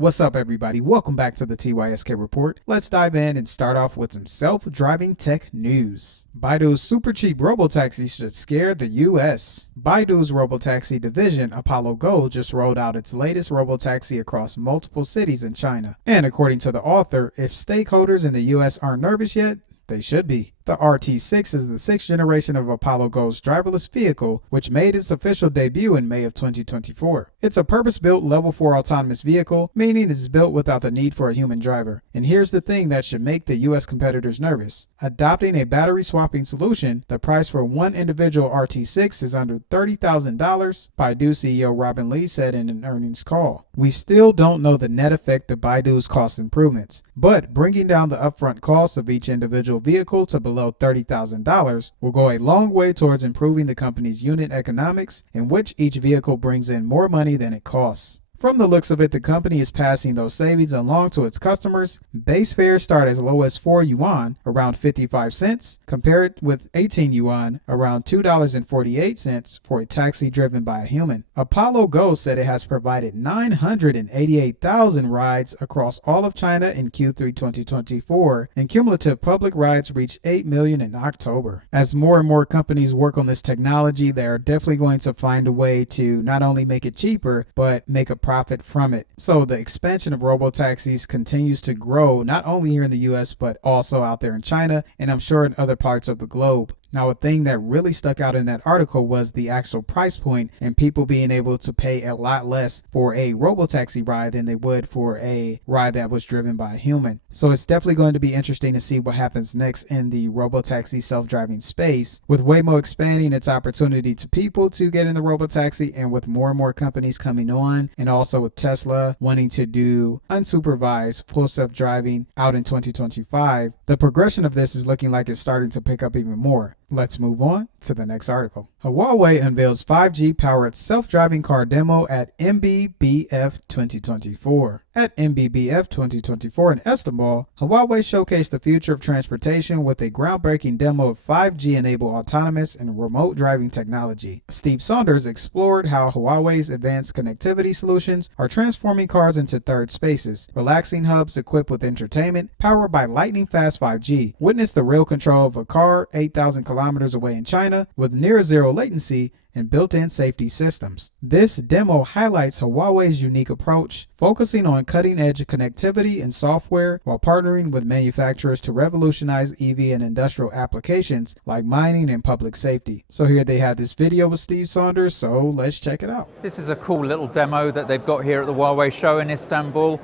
What's up, everybody? Welcome back to the TYSK Report. Let's dive in and start off with some self-driving tech news. Baidu's super cheap Robotaxi should scare the US. Baidu's Robotaxi division, Apollo Go, just rolled out its latest Robotaxi across multiple cities in China. And according to the author, if stakeholders in the US aren't nervous yet, they should be. The RT6 is the sixth generation of Apollo Go's driverless vehicle, which made its official debut in May of 2024. It's a purpose-built Level 4 autonomous vehicle, meaning it's built without the need for a human driver. And here's the thing that should make the US competitors nervous. Adopting a battery swapping solution, the price for one individual RT6 is under $30,000, Baidu CEO Robin Li said in an earnings call. We still don't know the net effect of Baidu's cost improvements, but bringing down the upfront cost of each individual vehicle to below $30,000 will go a long way towards improving the company's unit economics, in which each vehicle brings in more money than it costs. From the looks of it, the company is passing those savings along to its customers. Base fares start as low as 4 yuan, around 55 cents, compared with 18 yuan, around $2.48 for a taxi driven by a human. Apollo Go said it has provided 988,000 rides across all of China in Q3 2024, and cumulative public rides reached 8 million in October. As more and more companies work on this technology, they are definitely going to find a way to not only make it cheaper, but make a profit from it. So the expansion of robotaxis continues to grow, not only here in the US, but also out there in China, and I'm sure in other parts of the globe. Now, a thing that really stuck out in that article was the actual price point and people being able to pay a lot less for a robotaxi ride than they would for a ride that was driven by a human. So it's definitely going to be interesting to see what happens next in the robotaxi self-driving space, with Waymo expanding its opportunity to people to get in the robotaxi, and with more and more companies coming on, and also with Tesla wanting to do unsupervised full self-driving out in 2025. The progression of this is looking like it's starting to pick up even more. Let's move on to the next article. Huawei unveils 5G powered self-driving car demo at MBBF 2024. At MBBF 2024 in Istanbul, Huawei showcased the future of transportation with a groundbreaking demo of 5G-enabled autonomous and remote driving technology. Steve Saunders explored how Huawei's advanced connectivity solutions are transforming cars into third spaces, relaxing hubs equipped with entertainment, powered by lightning-fast 5G. Witness the real control of a car 8,000 kilometers away in China with near-zero latency and built-in safety systems. This demo highlights Huawei's unique approach, focusing on cutting-edge connectivity and software while partnering with manufacturers to revolutionize EV and industrial applications like mining and public safety. So here they have this video with Steve Saunders, so let's check it out. This is a cool little demo that they've got here at the Huawei show in Istanbul.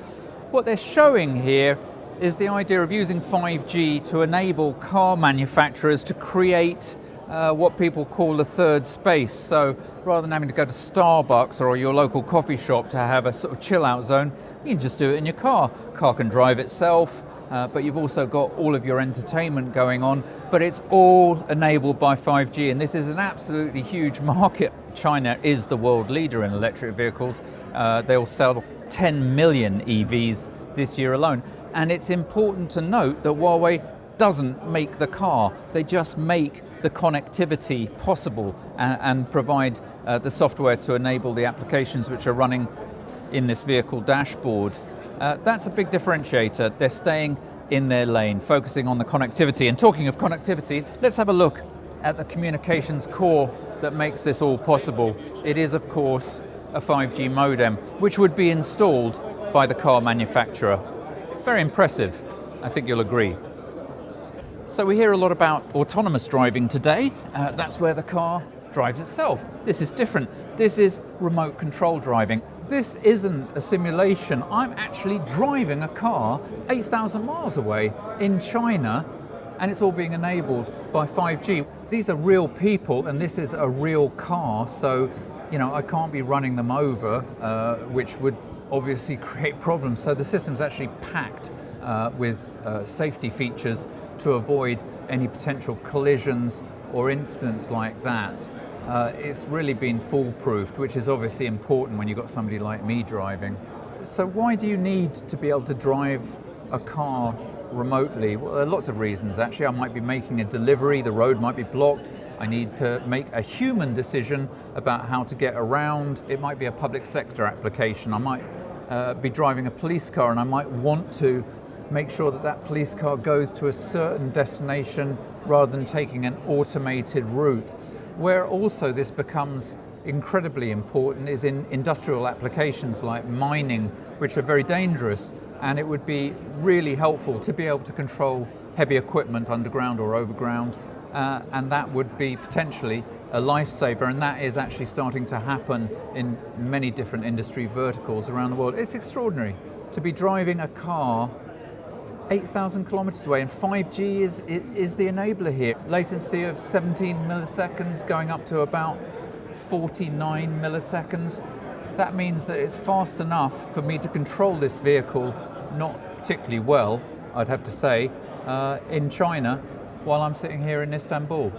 What they're showing here is the idea of using 5G to enable car manufacturers to create what people call the third space. So rather than having to go to Starbucks or your local coffee shop to have a sort of chill out zone, you can just do it in your car. Car can drive itself, but you've also got all of your entertainment going on, but it's all enabled by 5G, and this is an absolutely huge market. China is the world leader in electric vehicles. They'll sell 10 million EVs this year alone. And it's important to note that Huawei doesn't make the car, they just make the connectivity possible and provide the software to enable the applications which are running in this vehicle dashboard. That's a big differentiator. They're staying in their lane, focusing on the connectivity. And talking of connectivity, let's have a look at the communications core that makes this all possible. It is, of course, a 5G modem, which would be installed by the car manufacturer. Very impressive, I think you'll agree. So we hear a lot about autonomous driving today. That's where the car drives itself. This is different. This is remote control driving. This isn't a simulation. I'm actually driving a car 8,000 miles away in China, and it's all being enabled by 5G. These are real people, and this is a real car, so I can't be running them over, which would obviously create problems. So the system's actually packed with safety features to avoid any potential collisions or incidents like that. It's really been foolproofed, which is obviously important when you've got somebody like me driving. So why do you need to be able to drive a car remotely? Well, there are lots of reasons actually. I might be making a delivery, the road might be blocked, I need to make a human decision about how to get around. It might be a public sector application. I might be driving a police car, and I might want to make sure that that police car goes to a certain destination rather than taking an automated route. Where also this becomes incredibly important is in industrial applications like mining, which are very dangerous, and it would be really helpful to be able to control heavy equipment underground or overground, and that would be potentially a lifesaver, and that is actually starting to happen in many different industry verticals around the world. It's extraordinary to be driving a car 8,000 kilometers away, and 5G is the enabler here. Latency of 17 milliseconds going up to about 49 milliseconds. That means that it's fast enough for me to control this vehicle, not particularly well, I'd have to say, in China while I'm sitting here in Istanbul.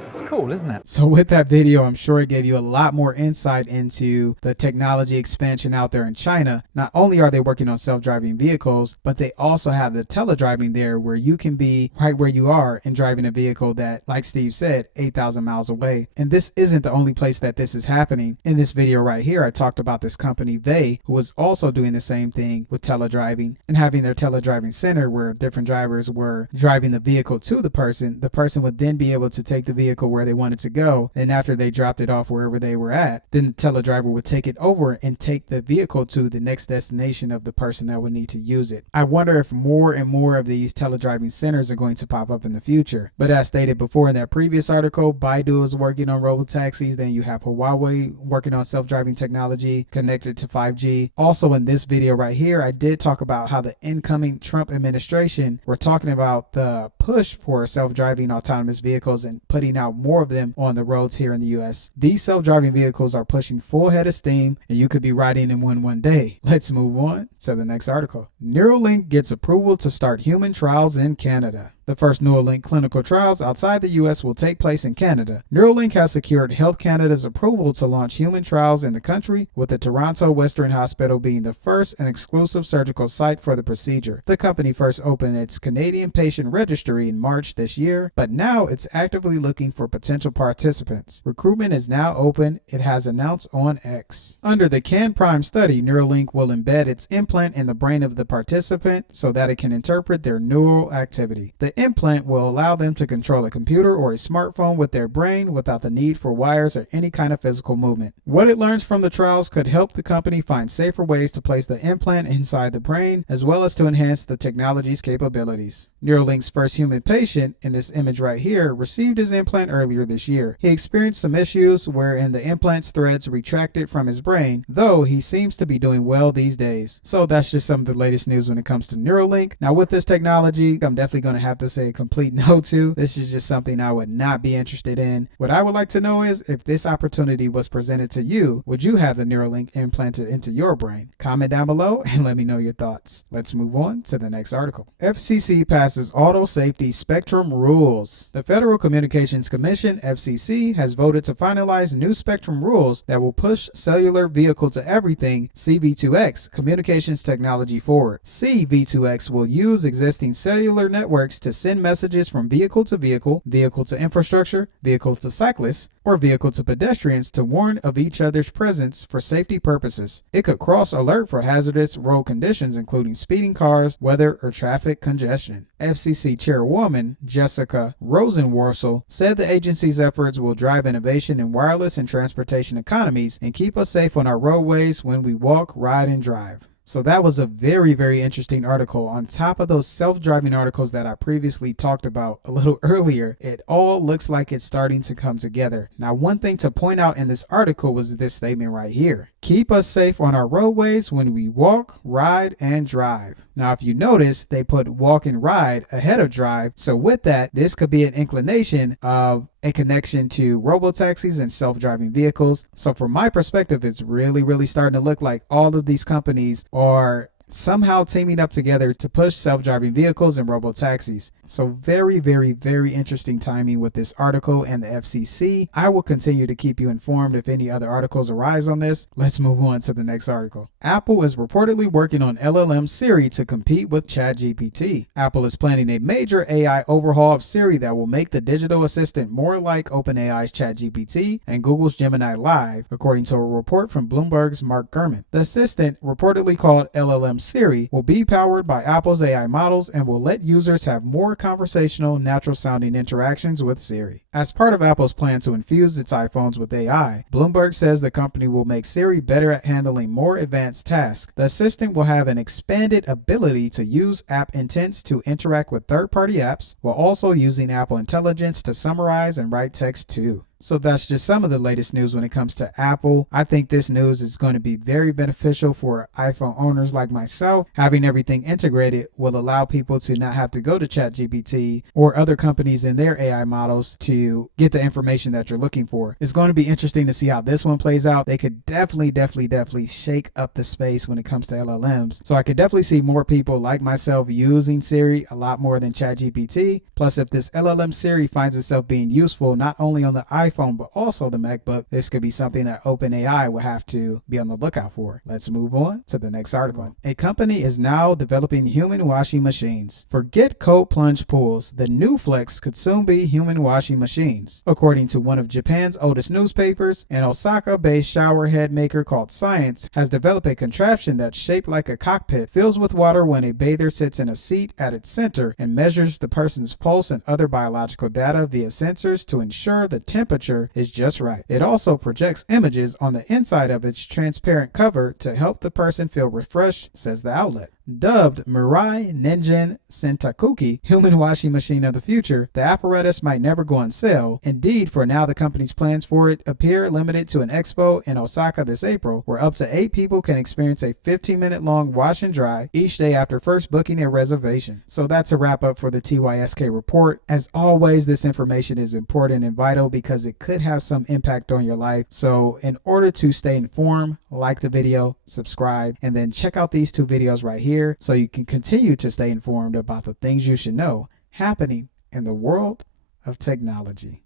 It's cool, isn't it? So with that video, I'm sure it gave you a lot more insight into the technology expansion out there in China. Not only are they working on self-driving vehicles, but they also have the teledriving there, where you can be right where you are and driving a vehicle that, like Steve said, 8,000 miles away. And this isn't the only place that this is happening. In this video right here, I talked about this company, Huawei, who was also doing the same thing with teledriving and having their teledriving center where different drivers were driving the vehicle to the person. The person would then be able to take the vehicle where they wanted to go, and after they dropped it off wherever they were at, then the teledriver would take it over and take the vehicle to the next destination of the person that would need to use it. I wonder if more and more of these teledriving centers are going to pop up in the future. But as stated before in that previous article, Baidu is working on robotaxis. Then you have Huawei working on self-driving technology connected to 5G. Also in this video right here, I did talk about how the incoming Trump administration were talking about the push for self-driving autonomous vehicles and putting out more of them on the roads here in the US. These self-driving vehicles are pushing full head of steam, and you could be riding in one day. Let's move on to the next article. Neuralink gets approval to start human trials in Canada. The first Neuralink clinical trials outside the U.S. will take place in Canada. Neuralink has secured Health Canada's approval to launch human trials in the country, with the Toronto Western Hospital being the first and exclusive surgical site for the procedure. The company first opened its Canadian patient registry in March this year, but now it's actively looking for potential participants. Recruitment is now open, it has announced on X. Under the Can Prime study, Neuralink will embed its implant in the brain of the participant so that it can interpret their neural activity. The implant will allow them to control a computer or a smartphone with their brain without the need for wires or any kind of physical movement. What it learns from the trials could help the company find safer ways to place the implant inside the brain, as well as to enhance the technology's capabilities. Neuralink's first human patient, in this image right here, received his implant earlier this year. He experienced some issues wherein the implant's threads retracted from his brain, though he seems to be doing well these days. So that's just some of the latest news when it comes to Neuralink. Now with this technology, I'm definitely going to have to say a complete no to. This is just something I would not be interested in. What I would like to know is, if this opportunity was presented to you, would you have the Neuralink implanted into your brain? Comment down below and let me know your thoughts. Let's move on to the next article. FCC passes auto safety spectrum rules. The Federal Communications Commission, FCC, has voted to finalize new spectrum rules that will push cellular vehicle to everything CV2X communications technology forward. CV2X will use existing cellular networks to send messages from vehicle to vehicle, vehicle to infrastructure, vehicle to cyclists, or vehicle to pedestrians to warn of each other's presence for safety purposes. It could cross alert for hazardous road conditions, including speeding cars, weather, or traffic congestion. FCC Chairwoman Jessica Rosenworcel said the agency's efforts will drive innovation in wireless and transportation economies and keep us safe on our roadways when we walk, ride, and drive. So that was a very, very interesting article. On top of those self-driving articles that I previously talked about a little earlier, it all looks like it's starting to come together. Now, one thing to point out in this article was this statement right here. Keep us safe on our roadways when we walk, ride, and drive. Now, if you notice, they put walk and ride ahead of drive. So with that, this could be an inclination of a connection to robotaxis and self-driving vehicles. So from my perspective, it's really, really starting to look like all of these companies are somehow teaming up together to push self-driving vehicles and robotaxis. So very, very, very interesting timing with this article and the FCC. I will continue to keep you informed if any other articles arise on this. Let's move on to the next article. Apple is reportedly working on LLM Siri to compete with ChatGPT. Apple is planning a major AI overhaul of Siri that will make the digital assistant more like OpenAI's ChatGPT and Google's Gemini Live, according to a report from Bloomberg's Mark Gurman. The assistant, reportedly called LLM Siri, will be powered by Apple's AI models and will let users have more conversational, natural-sounding interactions with Siri. As part of Apple's plan to infuse its iPhones with AI, Bloomberg says the company will make Siri better at handling more advanced tasks. The assistant will have an expanded ability to use app intents to interact with third-party apps, while also using Apple Intelligence to summarize and write text too. So that's just some of the latest news when it comes to Apple. I think this news is going to be very beneficial for iPhone owners like myself. Having everything integrated will allow people to not have to go to ChatGPT or other companies in their AI models to get the information that you're looking for. It's going to be interesting to see how this one plays out. They could definitely shake up the space when it comes to LLMs. So I could definitely see more people like myself using Siri a lot more than ChatGPT. Plus, if this LLM Siri finds itself being useful not only on the iPhone but also the MacBook, this could be something that OpenAI will have to be on the lookout for. Let's move on to the next article. A company is now developing human washing machines. Forget cold plunge pools. The new Flex could soon be human washing machines. According to one of Japan's oldest newspapers, an Osaka-based shower head maker called Science has developed a contraption that's shaped like a cockpit, fills with water when a bather sits in a seat at its center, and measures the person's pulse and other biological data via sensors to ensure the temperature is just right. It also projects images on the inside of its transparent cover to help the person feel refreshed, says the outlet. Dubbed Mirai Nengen Sentakuki, human washing machine of the future, the apparatus might never go on sale. Indeed, for now, the company's plans for it appear limited to an expo in Osaka this April, where up to 8 people can experience a 15-minute long wash and dry each day after first booking a reservation. So that's a wrap up for the TYSK report. As always, this information is important and vital because it could have some impact on your life. So in order to stay informed, like the video, subscribe, and then check out these 2 videos right here so you can continue to stay informed about the things you should know happening in the world of technology.